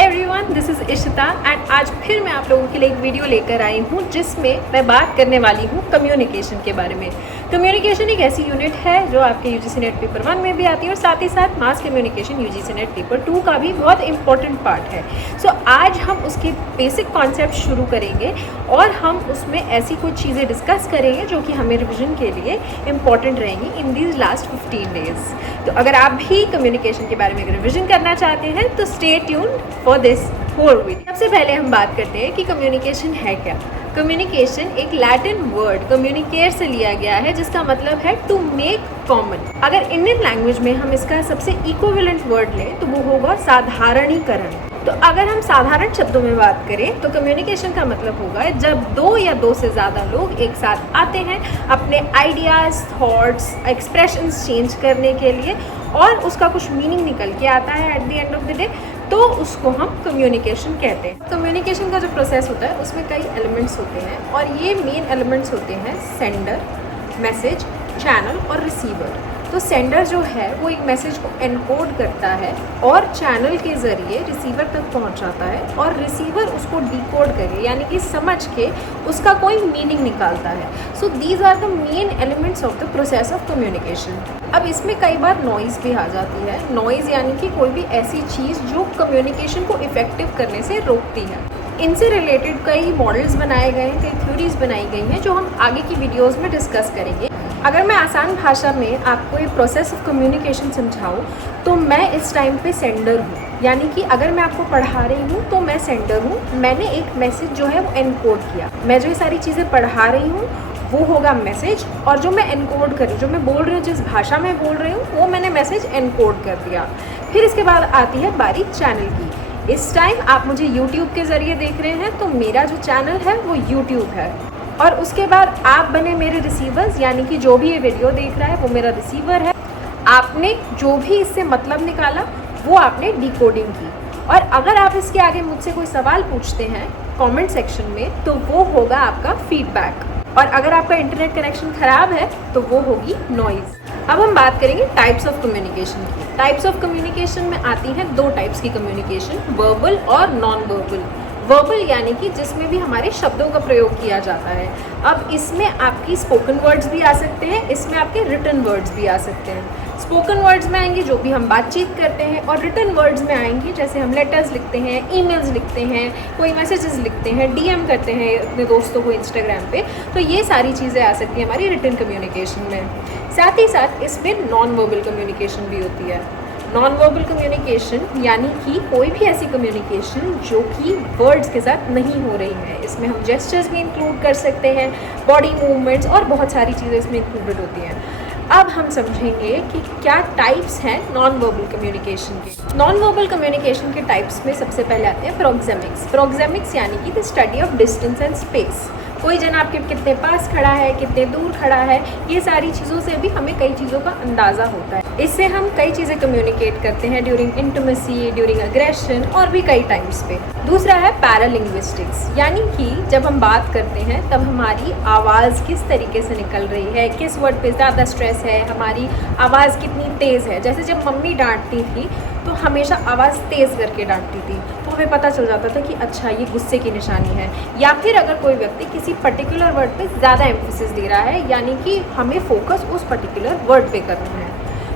Hi everyone, this is Ishita and आज फिर मैं आप लोगों के लिए एक वीडियो लेकर आई हूँ जिसमें मैं बात करने वाली हूँ कम्युनिकेशन के बारे में। कम्युनिकेशन एक ऐसी यूनिट है जो आपके यूजीसी नेट पेपर 1 में भी आती है और साथ ही साथ mass communication UGC net paper 2 का भी बहुत इंपॉर्टेंट पार्ट है। सो आज हम उसके बेसिक कॉन्सेप्ट शुरू करेंगे और हम उसमें ऐसी कुछ चीज़ें डिस्कस करेंगे जो कि हमें रिविजन के लिए इम्पॉर्टेंट रहेंगी इन दीज लास्ट 15 डेज। तो अगर आप भी कम्युनिकेशन के बारे में रिविजन करना चाहते हैं तो stay tuned for this whole video. सबसे पहले हम बात करते हैं कि कम्युनिकेशन है क्या। कम्युनिकेशन एक लैटिन वर्ड कम्युनिकेट से लिया गया है जिसका मतलब है टू मेक कॉमन। अगर इंडियन लैंग्वेज में हम इसका सबसे इक्विवेलेंट वर्ड लें तो वो होगा साधारणीकरण। तो अगर हम साधारण शब्दों में बात करें तो कम्युनिकेशन का मतलब होगा जब दो या दो से ज़्यादा लोग एक साथ आते हैं अपने आइडियाज़, थॉट्स, एक्सप्रेशंस चेंज करने के लिए और उसका कुछ मीनिंग निकल के आता है at the end of the day, तो उसको हम कम्युनिकेशन कहते हैं। कम्युनिकेशन का जो प्रोसेस होता है उसमें कई एलिमेंट्स होते हैं और ये मेन एलिमेंट्स होते हैं सेंडर, मैसेज, चैनल और रिसीवर। तो सेंडर जो है वो एक मैसेज को एनकोड करता है और चैनल के ज़रिए रिसीवर तक पहुंचाता है और रिसीवर उसको डिकोड करके यानी कि समझ के उसका कोई मीनिंग निकालता है। So these are the main elements of the process of communication. अब इसमें कई बार नॉइज़ भी आ जाती है। नॉइज़ यानी कि कोई भी ऐसी चीज़ जो कम्युनिकेशन को इफ़ेक्टिव करने से रोकती है। इनसे रिलेटेड कई मॉडल्स बनाए गए हैं, कई थ्योरीज बनाई गई हैं जो हम आगे की वीडियोज़ में डिस्कस करेंगे। अगर मैं आसान भाषा में आपको ये प्रोसेस ऑफ कम्युनिकेशन समझाऊँ तो मैं इस टाइम पे सेंडर हूँ, यानी कि अगर मैं आपको पढ़ा रही हूँ तो मैं सेंडर हूँ। मैंने एक मैसेज जो है वो एनकोड किया। मैं जो ये सारी चीज़ें पढ़ा रही हूँ वो होगा मैसेज और जो मैं एनकोड कर रही हूँ, जो मैं बोल रही हूँ, जिस भाषा में बोल रही हूँ वो मैंने मैसेज एनकोड कर दिया। फिर इसके बाद आती है बारी चैनल की। इस टाइम आप मुझे यूट्यूब के ज़रिए देख रहे हैं तो मेरा जो चैनल है वो यूट्यूब है और उसके बाद आप बने मेरे रिसीवर्स, यानी कि जो भी ये वीडियो देख रहा है वो मेरा रिसीवर है। आपने जो भी इससे मतलब निकाला वो आपने डिकोडिंग की और अगर आप इसके आगे मुझसे कोई सवाल पूछते हैं कमेंट सेक्शन में तो वो होगा आपका फीडबैक और अगर आपका इंटरनेट कनेक्शन ख़राब है तो वो होगी नॉइज़। अब हम बात करेंगे टाइप्स ऑफ कम्युनिकेशन की। टाइप्स ऑफ कम्युनिकेशन में आती हैं दो टाइप्स की कम्युनिकेशन, वर्बल और नॉन वर्बल। वर्बल यानी कि जिसमें भी हमारे शब्दों का प्रयोग किया जाता है। अब इसमें आपकी स्पोकन वर्ड्स भी आ सकते हैं, इसमें आपके रिटन वर्ड्स भी आ सकते हैं। स्पोकन वर्ड्स में आएंगे जो भी हम बातचीत करते हैं और रिटन वर्ड्स में आएंगी जैसे हम लेटर्स लिखते हैं, ईमेल्स लिखते हैं, कोई मैसेजेस लिखते हैं, डीएम करते हैं अपने दोस्तों को इंस्टाग्राम पे। तो ये सारी चीज़ें आ सकती हैं हमारी रिटन कम्युनिकेशन में। साथ ही साथ इसमें नॉन वर्बल कम्युनिकेशन भी होती है। नॉन वर्बल कम्युनिकेशन यानी कि कोई भी ऐसी कम्युनिकेशन जो कि वर्ड्स के साथ नहीं हो रही है। इसमें हम जेस्चर्स भी इंक्लूड कर सकते हैं, बॉडी मूवमेंट्स और बहुत सारी चीज़ें इसमें इंक्लूडेड होती हैं। अब हम समझेंगे कि क्या टाइप्स हैं नॉन वर्बल कम्युनिकेशन के। नॉन वर्बल कम्युनिकेशन के टाइप्स में सबसे पहले आते हैं प्रोक्सेमिक्स। प्रोक्सेमिक्स यानी कि the study of distance and space. कोई जन आपके कितने पास खड़ा है, कितने दूर खड़ा है, ये सारी चीज़ों से भी हमें कई चीज़ों का अंदाज़ा होता है। इससे हम कई चीज़ें कम्युनिकेट करते हैं ड्यूरिंग इंटिमेसी, ड्यूरिंग अग्रेशन और भी कई टाइम्स पे। दूसरा है पैरालिंग्विस्टिक्स, यानी कि जब हम बात करते हैं तब हमारी आवाज़ किस तरीके से निकल रही है, किस वर्ड पे ज़्यादा स्ट्रेस है, हमारी आवाज़ कितनी तेज़ है। जैसे जब मम्मी डांटती थी तो हमेशा आवाज़ तेज़ करके डांटती थी तो हमें पता चल जाता था कि अच्छा ये गुस्से की निशानी है। या फिर अगर कोई व्यक्ति किसी पर्टिकुलर वर्ड पे ज़्यादा एम्फेसिस दे रहा है यानी कि हमें फोकस उस पर्टिकुलर वर्ड पे करना है,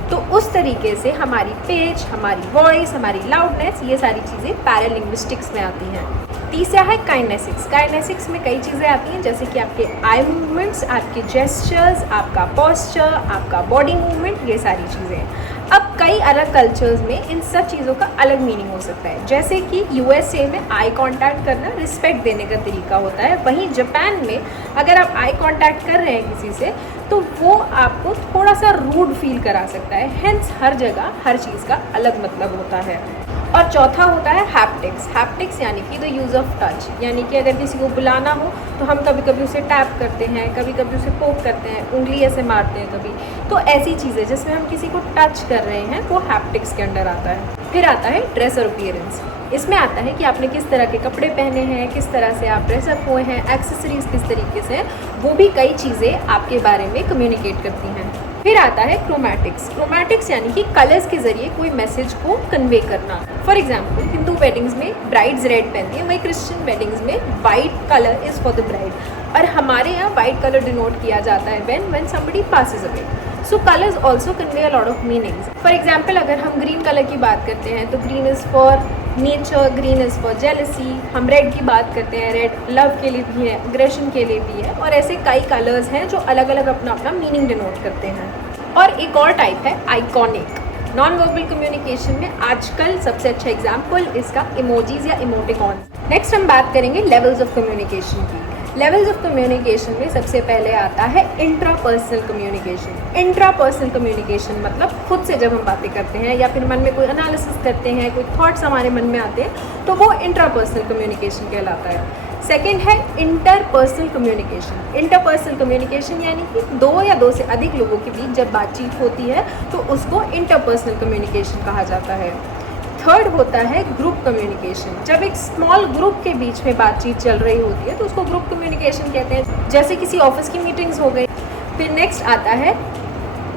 तो उस तरीके से हमारी पिच, हमारी वॉइस, हमारी लाउडनेस, ये सारी चीज़ें पैरालिंग्विस्टिक्स में आती हैं। तीसरा है काइनेसिक्स। काइनेसिक्स में कई चीज़ें आती हैं जैसे कि आपके आई मूवमेंट्स, आपके जेस्चर्स, आपका पोस्चर, आपका बॉडी मूवमेंट, ये सारी चीज़ें। अब कई अलग कल्चर्स में इन सब चीज़ों का अलग मीनिंग हो सकता है। जैसे कि यूएसए में आई कांटेक्ट करना रिस्पेक्ट देने का तरीका होता है, वहीं जापान में अगर आप आई कांटेक्ट कर रहे हैं किसी से तो वो आपको थोड़ा सा रूड फील करा सकता है। हेंस हर जगह हर चीज़ का अलग मतलब होता है। और चौथा होता है हैप्टिक्स। हैप्टिक्स यानी कि द यूज़ ऑफ टच, यानी कि अगर किसी को बुलाना हो तो हम कभी कभी उसे टैप करते हैं, कभी कभी उसे पोक करते हैं, उंगली ऐसे मारते हैं कभी। तो ऐसी चीज़ें जिसमें हम किसी को टच कर रहे हैं वो हैप्टिक्स के अंडर आता है। फिर आता है ड्रेस और अपीयरेंस। इसमें आता है कि आपने किस तरह के कपड़े पहने हैं, किस तरह से आप ड्रेसअप हुए हैं, एक्सेसरीज़ किस तरीके से हैं, वो भी कई चीज़ें आपके बारे में कम्युनिकेट करती हैं। फिर आता है क्रोमैटिक्स। क्रोमैटिक्स यानी कि कलर्स के जरिए कोई मैसेज को कन्वे करना। फॉर एग्जाम्पल हिंदू वेडिंग्स में ब्राइड्स रेड पहनती है, वही क्रिश्चियन वेडिंग्स में white colour is for the bride, और हमारे यहाँ वाइट कलर डिनोट किया जाता है when somebody passes away. So colours also convey a lot of meanings. For example अगर हम ग्रीन कलर की बात करते हैं तो green is for nature, green is for jealousy. हम रेड की बात करते हैं, रेड लव के लिए भी है, अग्रेशन के लिए भी है, और ऐसे कई कलर्स हैं जो अलग अलग अपना अपना मीनिंग डिनोट करते हैं। और एक और टाइप है आइकॉनिक। नॉन वर्बल कम्युनिकेशन में आजकल सबसे अच्छा एग्जाम्पल इसका इमोजीज या इमोटिकॉन्स। नेक्स्ट हम बात करेंगे लेवल्स ऑफ कम्युनिकेशन की। लेवल्स ऑफ कम्युनिकेशन में सबसे पहले आता है इंट्रापर्सनल कम्युनिकेशन। इंट्रापर्सनल कम्युनिकेशन मतलब खुद से जब हम बातें करते हैं या फिर मन में कोई एनालिसिस करते हैं, कोई थॉट्स हमारे मन में आते हैं, तो वो इंट्रापर्सनल कम्युनिकेशन कहलाता है। सेकेंड है इंटरपर्सनल कम्युनिकेशन। इंटरपर्सनल कम्युनिकेशन यानी कि दो या दो से अधिक लोगों के बीच जब बातचीत होती है तो उसको इंटरपर्सनल कम्युनिकेशन कहा जाता है। थर्ड होता है ग्रुप कम्युनिकेशन। जब एक स्मॉल ग्रुप के बीच में बातचीत चल रही होती है तो उसको ग्रुप कम्युनिकेशन कहते हैं, जैसे किसी ऑफिस की मीटिंग्स हो गई। फिर नेक्स्ट आता है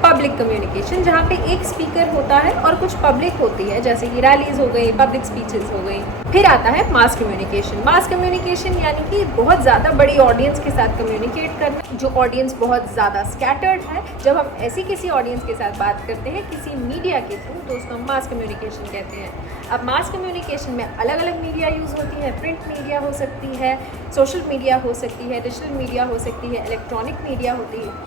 पब्लिक कम्युनिकेशन, जहाँ पे एक स्पीकर होता है और कुछ पब्लिक होती है, जैसे कि रैलीज हो गई, पब्लिक स्पीचेस हो गई। फिर आता है मास कम्युनिकेशन। मास कम्युनिकेशन यानी कि बहुत ज़्यादा बड़ी ऑडियंस के साथ कम्युनिकेट करना, जो ऑडियंस बहुत ज़्यादा स्कैटर्ड है। जब हम ऐसी किसी ऑडियंस के साथ बात करते हैं किसी मीडिया के थ्रू तो उसको हम मास कम्युनिकेशन कहते हैं। अब मास कम्युनिकेशन में अलग अलग मीडिया यूज़ होती है। प्रिंट मीडिया हो सकती है, सोशल मीडिया हो सकती है, डिजिटल मीडिया हो सकती है, इलेक्ट्रॉनिक मीडिया होती है।